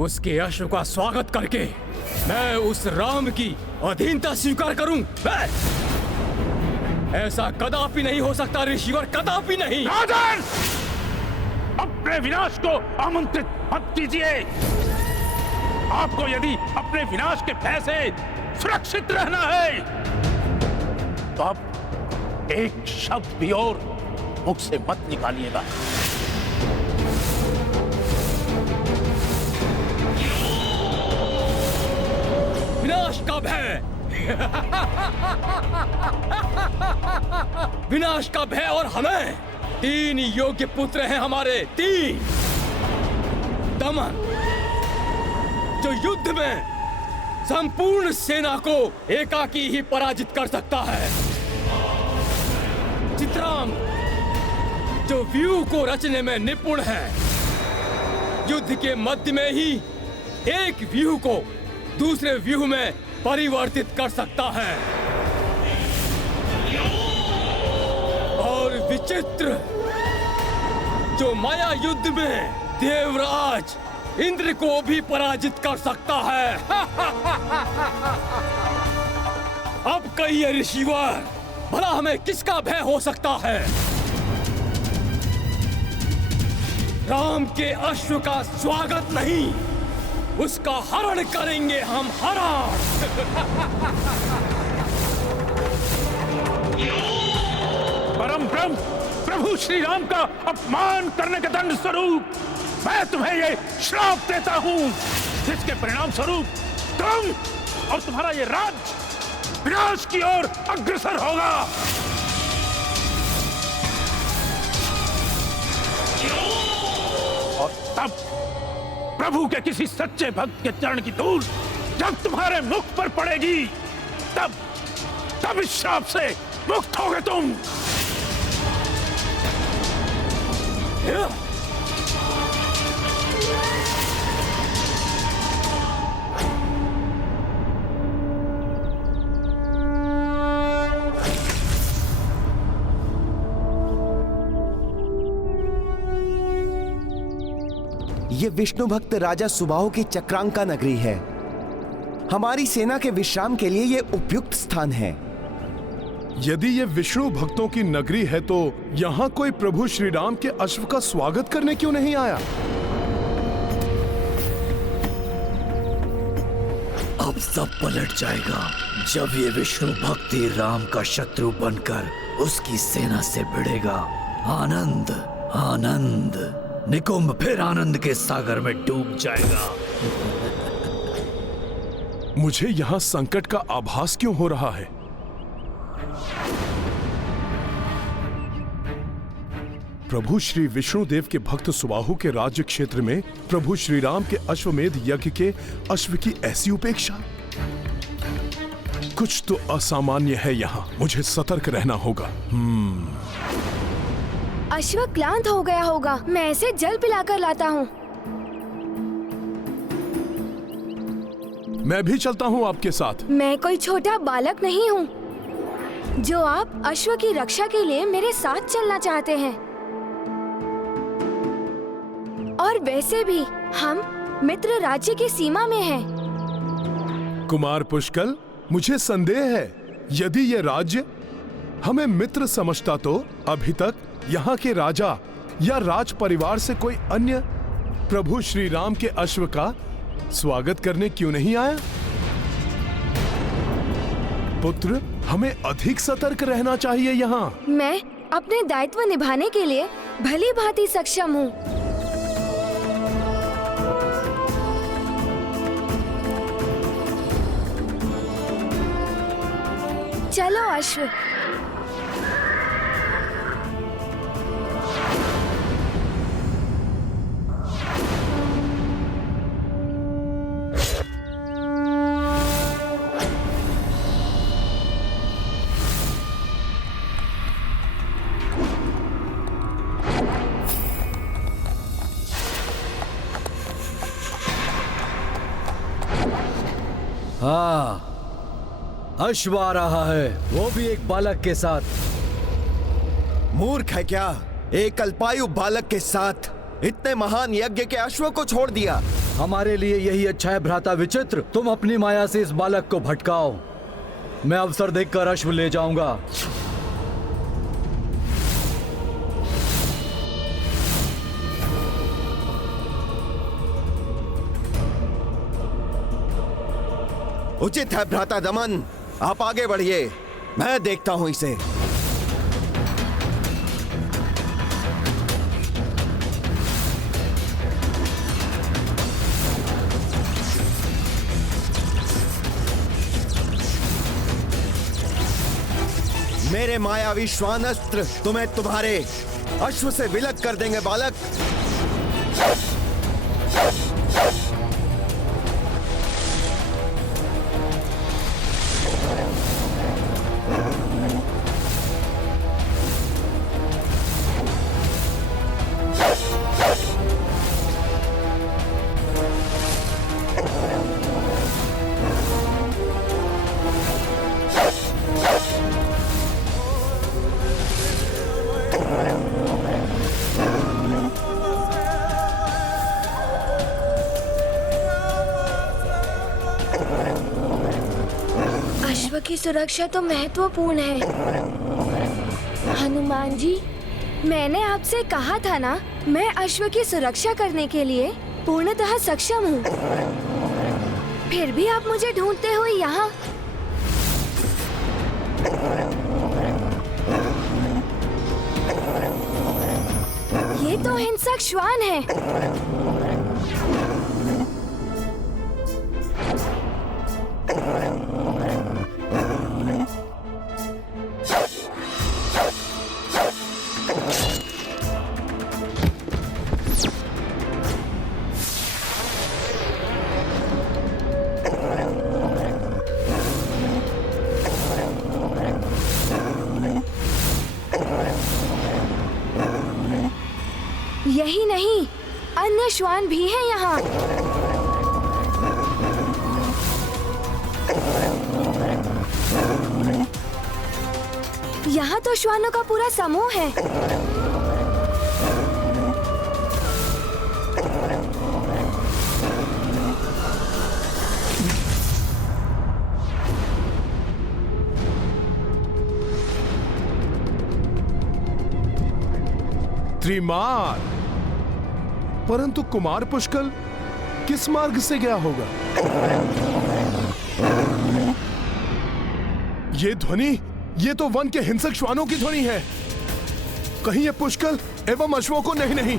उसके अश्व का स्वागत करके मैं उस राम की अधीनता स्वीकार करूं? ऐसा कदापि नहीं हो सकता ऋषिवर, कदापि नहीं। राजन, अपने विनाश को आमंत्रित मत कीजिए। आपको यदि अपने विनाश के भय से सुरक्षित रहना है तो आप एक शब्द भी और मुख से मत निकालिएगा। विनाश का भय विनाश का भय, और हमें 3 योग्य पुत्र हैं हमारे, 3। दमन, जो युद्ध में संपूर्ण सेना को एकाकी ही पराजित कर सकता है। चित्रांग, जो व्यूह को रचने में निपुण है, युद्ध के मध्य में ही एक व्यूह को दूसरे व्यूह में परिवर्तित कर सकता है। और विचित्र, जो माया युद्ध में देवराज इंद्र को भी पराजित कर सकता है। अब कहिए ऋषिवर, भला हमें किसका भय हो सकता है? राम के अश्व का स्वागत नहीं, उसका हरण करेंगे हम, हरण। परम ब्रह्म प्रभु श्री राम का अपमान करने के दंड स्वरूप मैं तुम्हें ये श्राप देता हूँ, जिसके परिणाम स्वरूप तुम और तुम्हारा ये राज्य विनाश की ओर अग्रसर होगा। और तब प्रभु के किसी सच्चे भक्त के चरण की धूल जब तुम्हारे मुख पर पड़ेगी, तब इस श्राप से मुक्त होगे तुम। ये विष्णु भक्त राजा सुबाहु की चक्रांका नगरी है। हमारी सेना के विश्राम के लिए ये उपयुक्त स्थान है। यदि ये विष्णु भक्तों की नगरी है तो यहाँ कोई प्रभु श्री राम के अश्व का स्वागत करने क्यों नहीं आया? अब सब पलट जाएगा जब ये विष्णु भक्ति राम का शत्रु बनकर उसकी सेना से भिड़ेगा। आनंद आनंद, निकुंभ फिर आनंद के सागर में डूब जाएगा। मुझे यहाँ संकट का आभास क्यों हो रहा है? प्रभु श्री विष्णुदेव के भक्त सुबाहु के राज्य क्षेत्र में प्रभु श्री राम के अश्वमेध यज्ञ के अश्व की ऐसी उपेक्षा। कुछ तो असामान्य है यहाँ, मुझे सतर्क रहना होगा। अश्व क्लांत हो गया होगा, मैं इसे जल पिलाकर लाता हूँ। मैं भी चलता हूँ आपके साथ। मैं कोई छोटा बालक नहीं हूँ जो आप अश्व की रक्षा के लिए मेरे साथ चलना चाहते हैं। और वैसे भी हम मित्र राज्य की सीमा में हैं। कुमार पुष्कल, मुझे संदेह है यदि ये राज्य हमें मित्र समझता तो अभी तक यहाँ के राजा या राज परिवार से कोई अन्य प्रभु श्री राम के अश्व का स्वागत करने क्यों नहीं आया? पुत्र, हमें अधिक सतर्क रहना चाहिए यहाँ। मैं अपने दायित्व निभाने के लिए भली भांति सक्षम हूँ। चलो अश्व। हाँ, अश्व आ रहा है, वो भी एक बालक के साथ। मूर्ख है क्या? एक अल्पायु बालक के साथ इतने महान यज्ञ के अश्व को छोड़ दिया। हमारे लिए यही अच्छा है भ्राता विचित्र। तुम अपनी माया से इस बालक को भटकाओ, मैं अवसर देखकर अश्व ले जाऊंगा। उचित है भ्राता दमन, आप आगे बढ़िए, मैं देखता हूं इसे। मेरे मायावी श्वानस्त्र तुम्हें तुम्हारे अश्व से विलग कर देंगे बालक। अश्व की सुरक्षा तो महत्वपूर्ण है। हनुमान जी, मैंने आपसे कहा था ना, मैं अश्व की सुरक्षा करने के लिए पूर्णतः सक्षम हूँ। फिर भी आप मुझे ढूंढते हुए यहाँ। ये तो हिंसक श्वान है। यही नहीं, अन्य श्वान भी हैं यहाँ। यहाँ तो श्वानों का पूरा समूह है। त्रिमार, परंतु कुमार पुष्कल किस मार्ग से गया होगा? ये ध्वनि, ये तो वन के हिंसक श्वानों की ध्वनि है। कहीं ये पुष्कल एवं अश्वों को नहीं।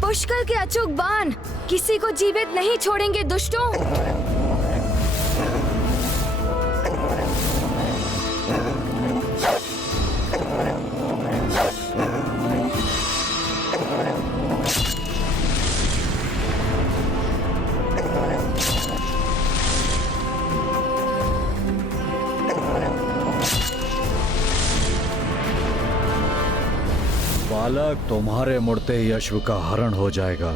पुष्कर के अचूक बाण किसी को जीवित नहीं छोड़ेंगे दुष्टों। बालक, तुम्हारे मुड़ते ही अश्व का हरण हो जाएगा।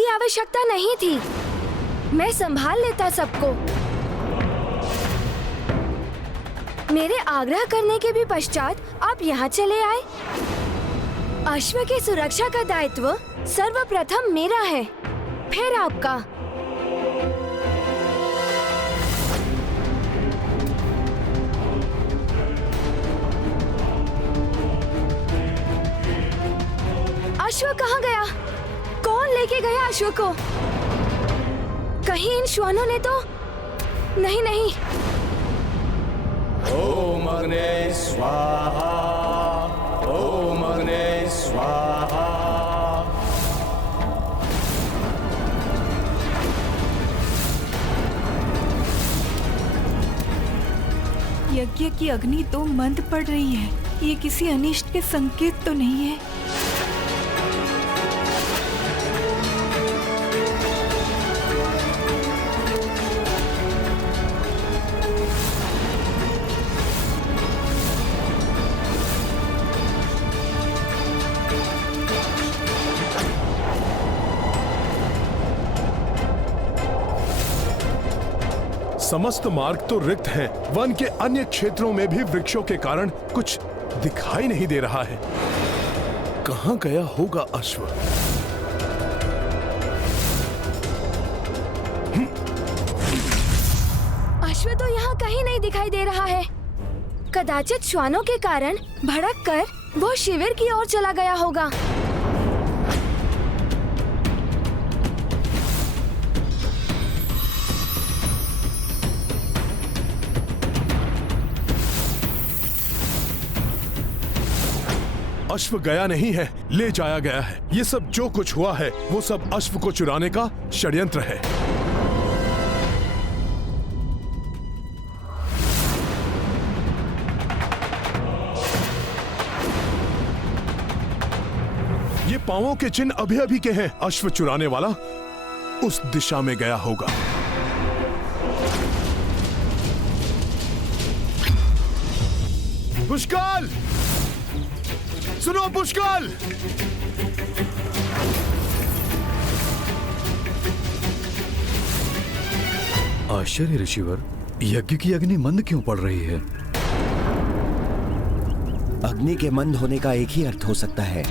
की आवश्यकता नहीं थी। मैं संभाल लेता सबको। मेरे आग्रह करने के भी पश्चात आप यहाँ चले आए। अश्व की सुरक्षा का दायित्व सर्वप्रथम मेरा है, फिर आपका। अश्व कहाँ गया? कौन लेके गया अश्व को? कहीं इन श्वानों ने तो नहीं। ओम अग्ने स्वाहा, ओम अग्ने स्वाहा। यज्ञ की अग्नि तो मंद पड़ रही है। ये किसी अनिष्ट के संकेत तो नहीं है? समस्त मार्ग तो रिक्त हैं। वन के अन्य क्षेत्रों में भी वृक्षों के कारण कुछ दिखाई नहीं दे रहा है। कहां गया होगा अश्व? अश्व तो यहाँ कहीं नहीं दिखाई दे रहा है। कदाचित श्वानों के कारण भड़क कर वो शिविर की ओर चला गया होगा। अश्व गया नहीं है, ले जाया गया है। ये सब जो कुछ हुआ है वो सब अश्व को चुराने का षड्यंत्र है। ये पांवों के चिन्ह अभी अभी के हैं। अश्व चुराने वाला उस दिशा में गया होगा। पुष्कल, सुनो पुष्कल! आश्चर्य ऋषिवर, यज्ञ की अग्नि मंद क्यों पड़ रही है? अग्नि के मंद होने का एक ही अर्थ हो सकता है,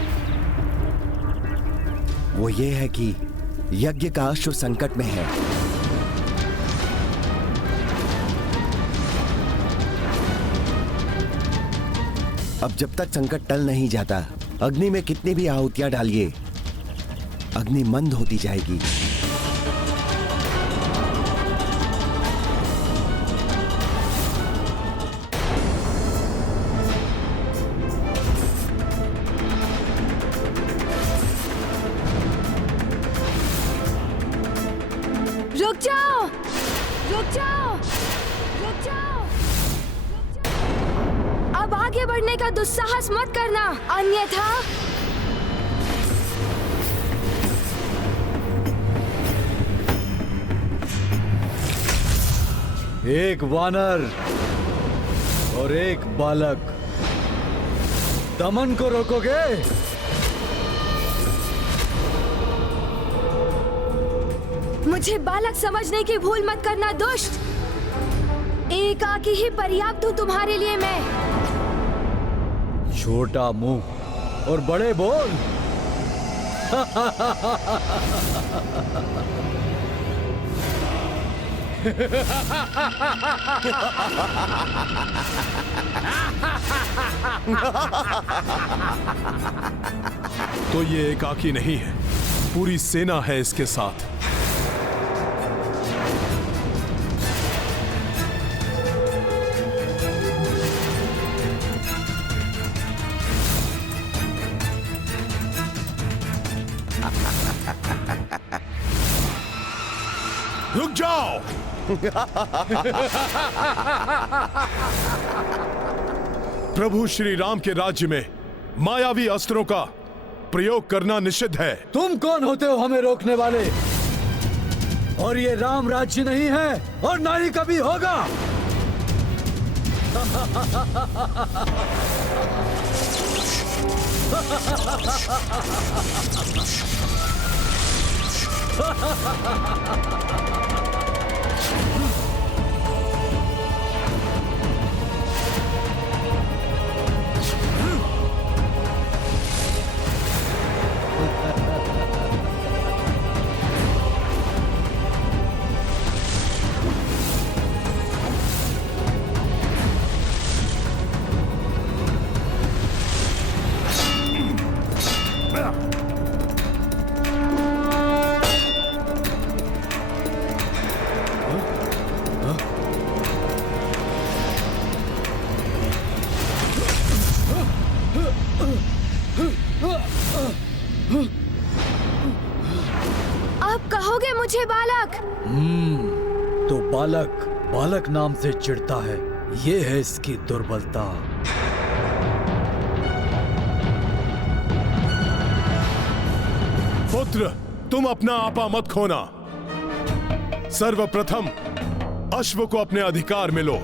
वो ये है कि यज्ञ का अश्व संकट में है। अब जब तक संकट टल नहीं जाता, अग्नि में कितनी भी आहुतियां डालिए, अग्नि मंद होती जाएगी। रुक जाओ, रुक जाओ, रुक जाओ। अब आगे बढ़ने का दुस्साहस मत करना, अन्यथा एक वानर और एक बालक, दमन को रोकोगे? मुझे बालक समझने की भूल मत करना दुष्ट। एकाकी ही पर्याप्त हूँ तुम्हारे लिए मैं। छोटा मुंह और बड़े बोल। तो ये एकाकी नहीं है, पूरी सेना है इसके साथ। रुक जाओ! प्रभु श्री राम के राज्य में मायावी अस्त्रों का प्रयोग करना निषिद्ध है। तुम कौन होते हो हमें रोकने वाले? और ये राम राज्य नहीं है और ना ही कभी होगा। आप कहोगे मुझे बालक? तो बालक बालक नाम से चिढ़ता है, ये है इसकी दुर्बलता। पुत्र, तुम अपना आपा मत खोना। सर्वप्रथम अश्व को अपने अधिकार में लो।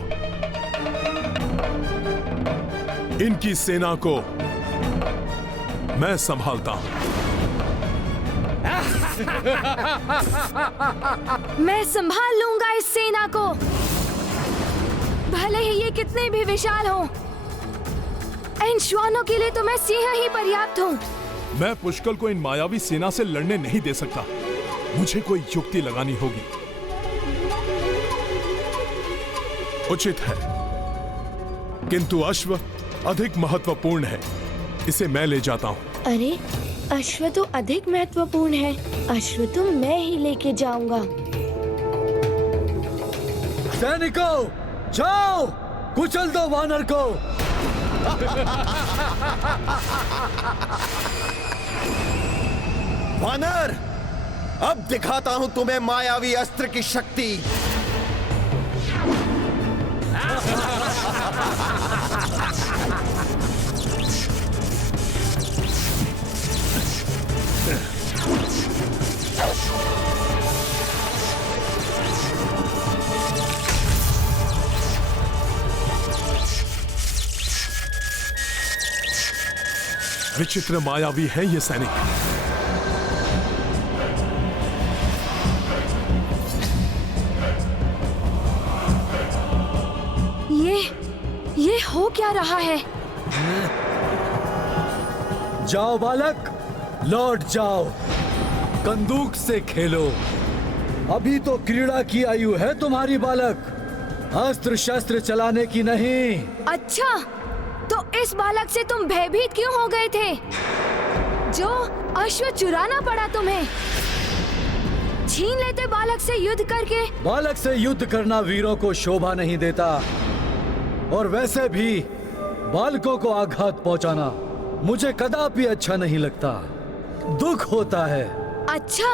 इनकी सेना को मैं संभालता हूं। मैं संभाल लूंगा इस सेना को, भले ही ये कितने भी विशाल हो। इन श्वानों के लिए तो मैं सिंह ही पर्याप्त हूँ। मैं पुष्कल को इन मायावी सेना से लड़ने नहीं दे सकता। मुझे कोई युक्ति लगानी होगी। उचित है, किंतु अश्व अधिक महत्वपूर्ण है। इसे मैं ले जाता हूँ। अरे, अश्व तो अधिक महत्वपूर्ण है। अश्व तो मैं ही लेके जाऊंगा। सैनिकों, जाओ, कुचल दो वानर को। वानर, अब दिखाता हूं तुम्हें मायावी अस्त्र की शक्ति। विचित्र मायावी है ये सैनिक। ये हो क्या रहा है? जाओ बालक, लौट जाओ, बंदूक से खेलो। अभी तो क्रीड़ा की आयु है तुम्हारी बालक, अस्त्र शस्त्र चलाने की नहीं। अच्छा, तो इस बालक से तुम भयभीत क्यों हो गए थे? जो अश्व चुराना पड़ा तुम्हें। छीन लेते बालक से युद्ध करके। बालक से युद्ध करना वीरों को शोभा नहीं देता, और वैसे भी बालकों को आघात पहुंचाना मुझे कदापि अच्छा नहीं लगता। दुख होता है। अच्छा,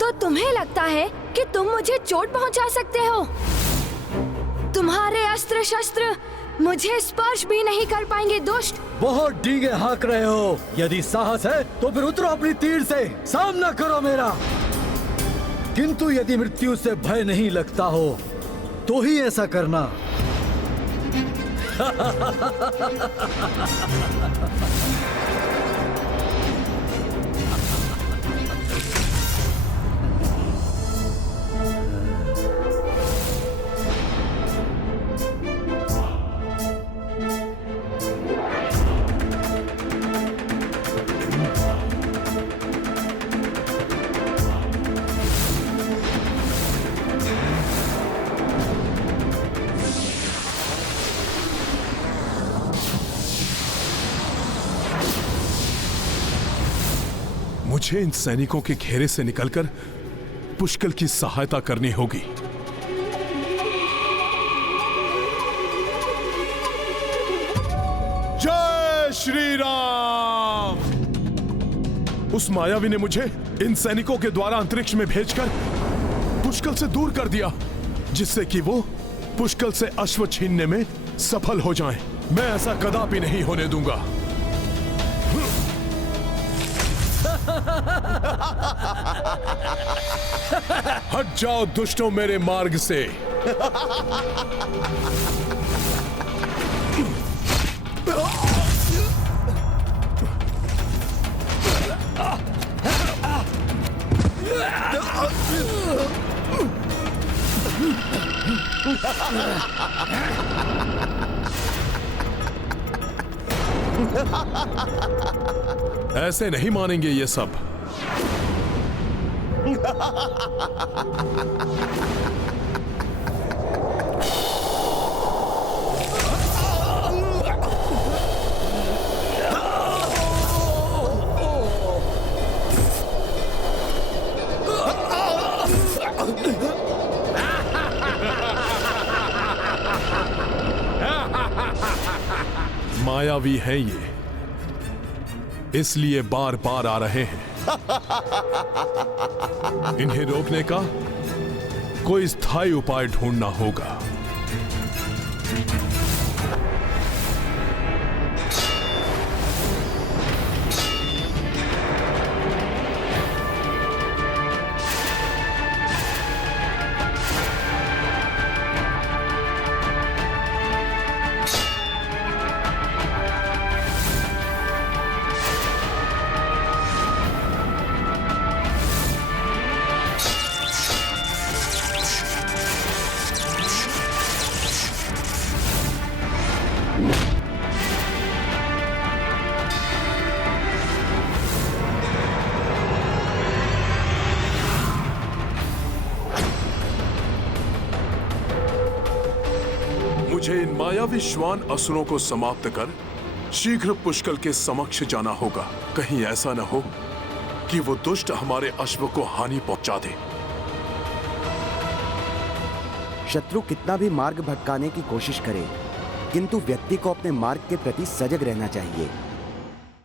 तो तुम्हें लगता है कि तुम मुझे चोट पहुंचा सकते हो? तुम्हारे अस्त्र शस्त्र मुझे स्पर्श भी नहीं कर पाएंगे दुष्ट। बहुत डींगे हाँक रहे हो। यदि साहस है तो फिर उतरो अपनी तीर से, सामना करो मेरा। किंतु यदि मृत्यु से भय नहीं लगता हो तो ही ऐसा करना। मुझे इन सैनिकों के घेरे से निकलकर पुष्कल की सहायता करनी होगी। जय श्री राम। उस मायावी ने मुझे इन सैनिकों के द्वारा अंतरिक्ष में भेजकर पुष्कल से दूर कर दिया, जिससे कि वो पुष्कल से अश्व छीनने में सफल हो जाएं। मैं ऐसा कदापि नहीं होने दूंगा। हट जाओ दुष्टों मेरे मार्ग से। ऐसे नहीं मानेंगे ये सब। मायावी हैं ये, इसलिए बार बार आ रहे हैं। इन्हें रोकने का कोई स्थायी उपाय ढूंढना होगा। मुझे इन मायावी श्वान असुरों को समाप्त कर शीघ्र पुष्कल के समक्ष जाना होगा। कहीं ऐसा न हो कि वो दुष्ट हमारे अश्व को हानि पहुंचा दे। शत्रु कितना भी मार्ग भटकाने की कोशिश करे, किंतु व्यक्ति को अपने मार्ग के प्रति सजग रहना चाहिए।